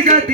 Thank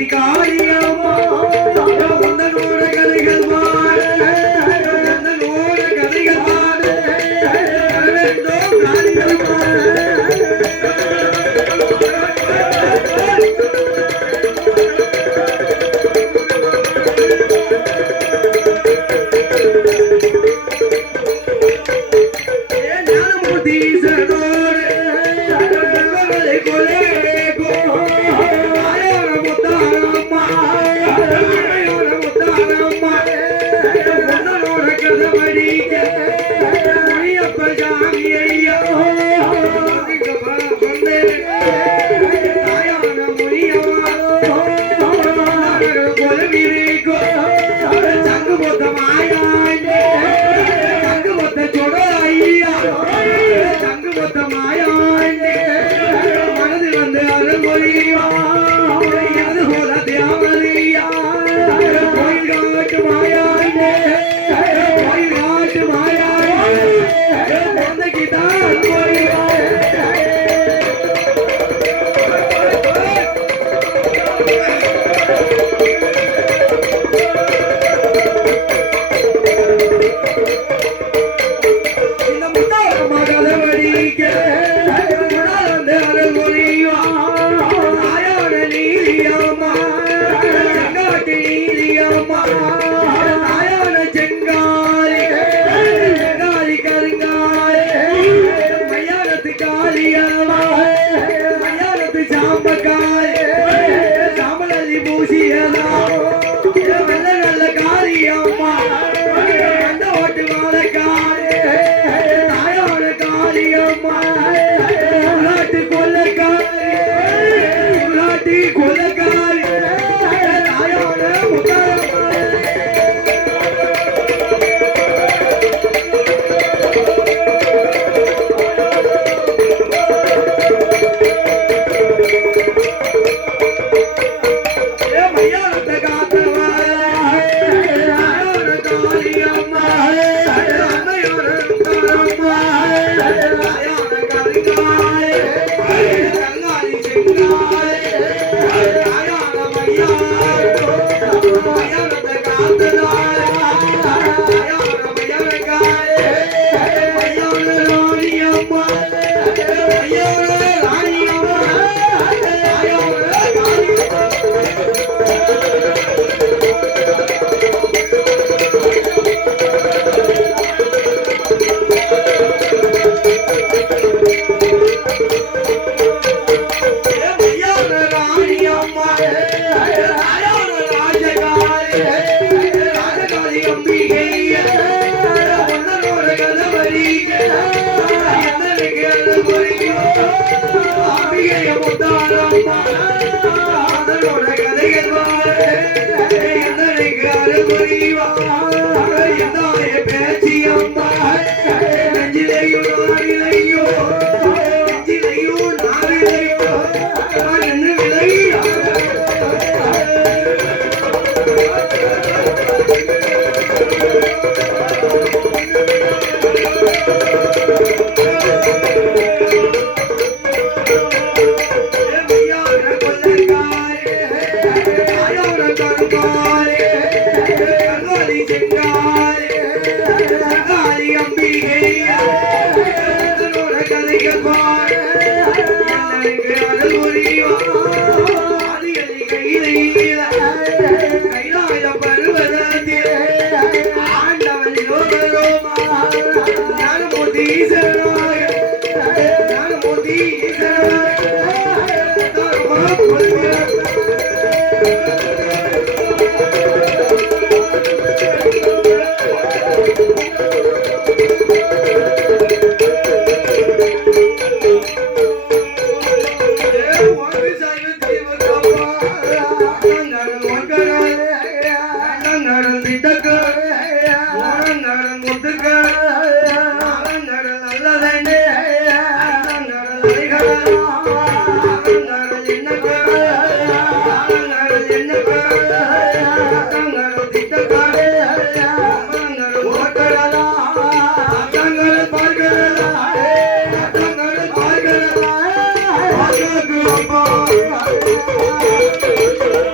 you.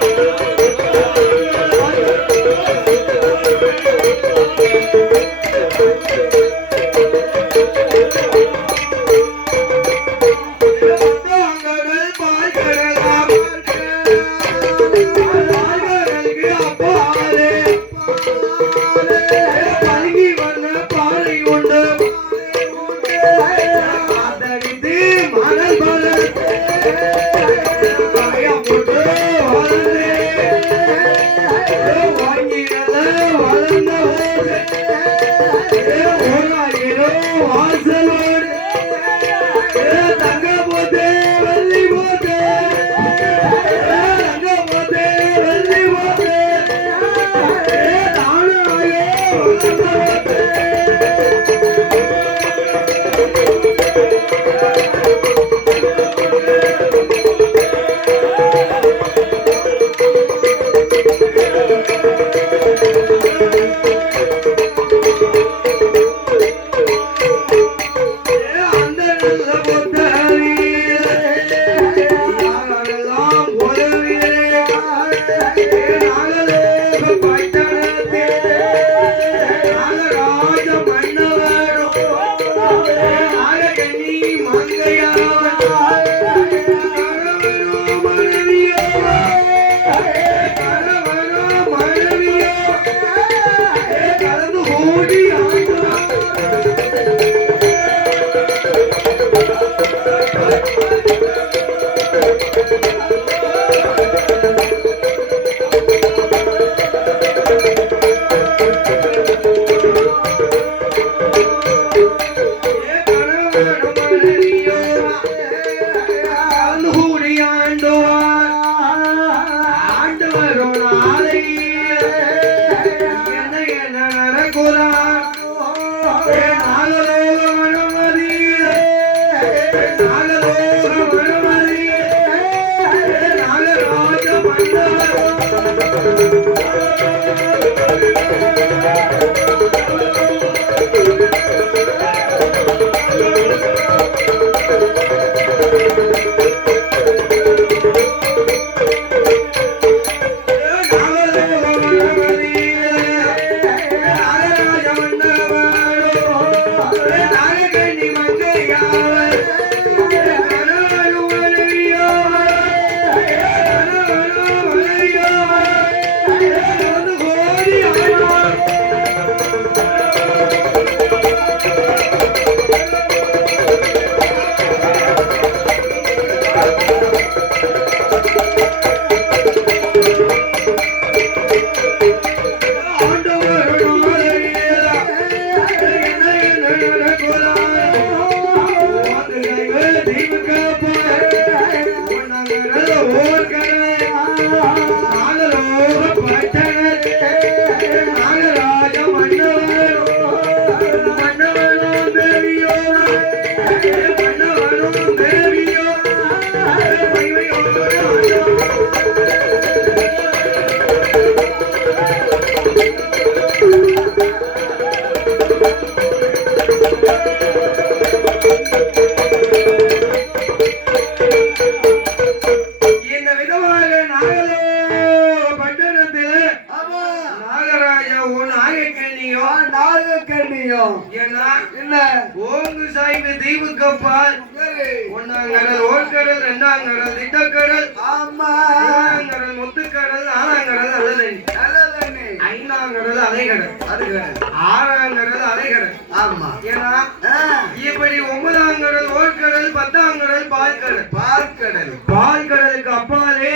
பால்கடலுக்கு அப்பாலே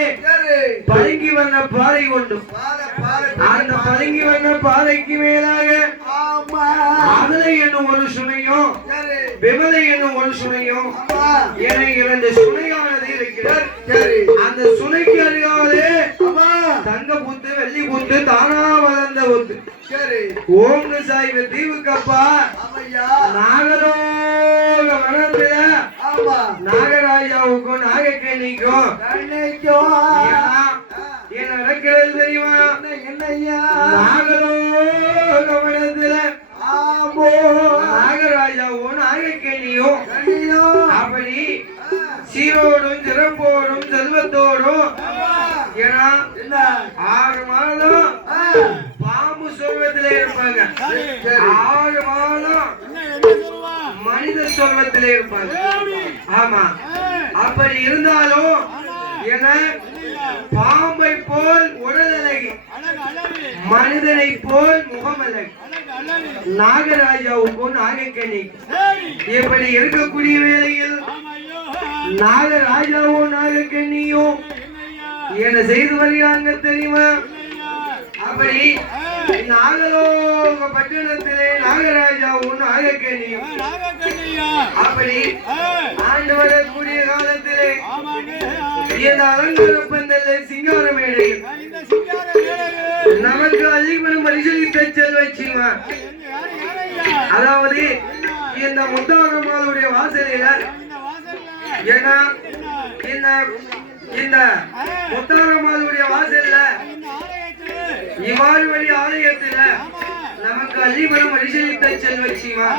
பதுங்கி வந்த பாதை கொண்டு அந்த பதுங்கி வந்த பாதைக்கு மேலாக அகலை என்னும் ஒரு சுனையும் விமலை என்னும் ஒரு சுனையும் என இரண்டு சுனையானது இருக்கிறது. அந்த சுனைக்கு அருகாலே தங்க புத்து வெள்ளி புத்து தானா வளர்ந்த புத்து ஓங்கு சாய்வு தீவுக்கப்பா நாகலோக வனத்துல நாகராஜாவுக்கும் நாகக்கேணிக்கும் என்ன நடக்கிறது தெரியுமா? என்னையா நாகலோக வனத்துல நாகராஜாவும் நாகக்கேணியும் அப்படி சீரோடும் சிறப்போடும் செல்வத்தோடும் ஏன்னா 6 மாதம் பாம்பு சொர்வத்திலே இருப்பாங்க, 6 மாதம் மனித சொர்வத்திலே இருப்பாங்க. ஆமா, அப்படி இருந்தாலும் என பாம்பை போல் உடல் அழகி, மனிதனை போல் முகமலகி நாகராஜாவுக்கும் நாகக்கண்ணி இப்படி இருக்கக்கூடிய வேளையில் நாகராஜாவும் நாகக்கண்ணியும் என்ன செய்து வருகிறாங்க தெரியுமா? அப்படி நாகலோக பட்டணத்திலே நாகராஜாவும் நாகக்கண்ணியும் அப்படி ஆண்டு வரக்கூடிய காலத்திலே இந்த அலங்கார பந்தல்ல சிங்கார மேடையில் நமக்கு அள்ளிமணம் பரிசீலித்த செல்வச்சிமா, அதாவது இந்த முத்தாரம்மாளுடைய வாசலில ஏன்னா இந்த முத்தாரம்மாளுடைய வாசல்ல இவ்வாறு ஆலயத்துல நமக்கு அள்ளிமணம் பரிசீலித்த செல்வச்சிமா,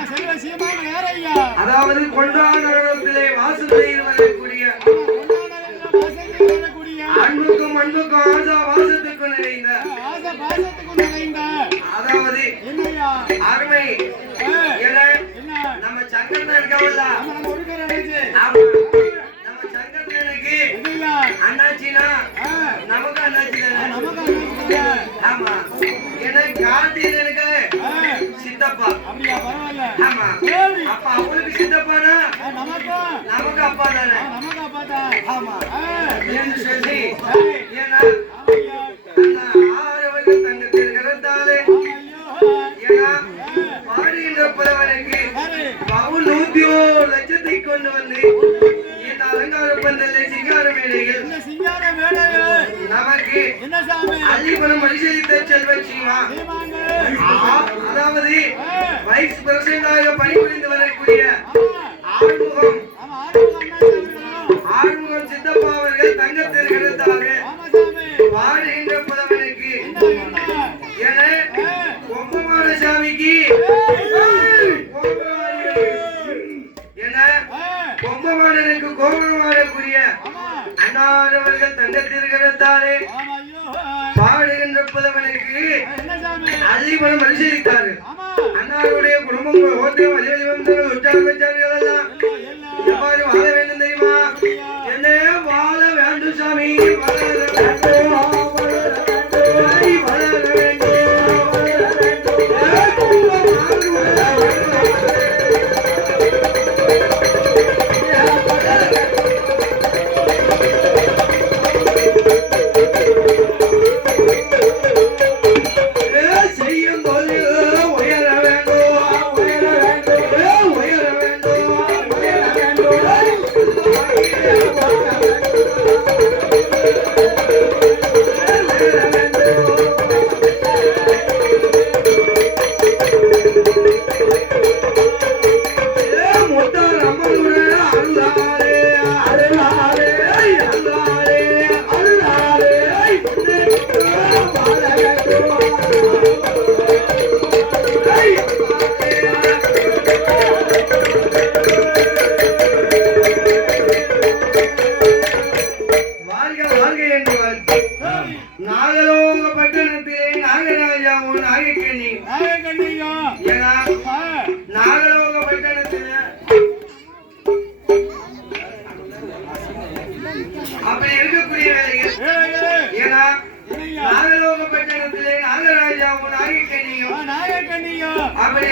அதாவது கொண்டாடத்திலே வாசலில் வரக்கூடிய அன்புக்கும் ஆசா வாசத்துக்கும் நிறைந்த அதாவது அருமை நம்ம சங்கரன் இருக்காவல்ல, நம்ம சங்கரனுக்கு அண்ணாச்சினா நமக்கு அண்ணாச்சி தானே. ஆமா, எனக்கு கார்த்திகனுக்கு சித்தப்பா. ஆமா, அப்ப அவளுக்கு சித்தப்பானா நமக்கு அப்பா தானே. ஆமா, என்று சொல்லி ஏன்னா ஆரவர்கள் தங்கத்தில் இருக்கிறதாலே ஏன்னா பாடுகின்ற புலவனுக்கு 101 லட்சத்தை கொண்டு வந்து இந்த அலங்கார பந்தலை சிங்கார மேடையில் நமக்கு அள்ளிமணம் பரிசீலித்த செல்வச்சிமா, அதாவது வைஸ் பிரசிடண்டாக பணிபுரிந்து வரக்கூடிய ஆறுமுகம் சித்தப்பா அவர்கள் தங்கத்தில் இருக்கிறதாக பாடுகின்ற புலவனுக்கு என கொம்பமான சாமிக்கு என கொம்பமானனுக்கு கோபம் ஆடக்கூடிய அண்ணாரவர்கள் தங்கத்தில் இருக்கிறதாலே பாடுகின்ற புலவனுக்கு அள்ளிமணம் பரிசீலித்தார்கள். அண்ணாருடைய குடும்பம் ஓட்டியம் அதிபதிவம்சங்கள் உற்சாகங்கள் எல்லாம் எவ்வாறு வாழ வேண்டும் தெரியுமா? என்ன வாழ வேண்டும் சாமி, வளர வேண்டும், வளர வேண்டும். அப்படி இருக்கக்கூடிய வேலைகள் ஏன்னா நாகலோக பட்டணத்திலே நாகராஜாவும் நாகக்கண்ணியும் அப்படி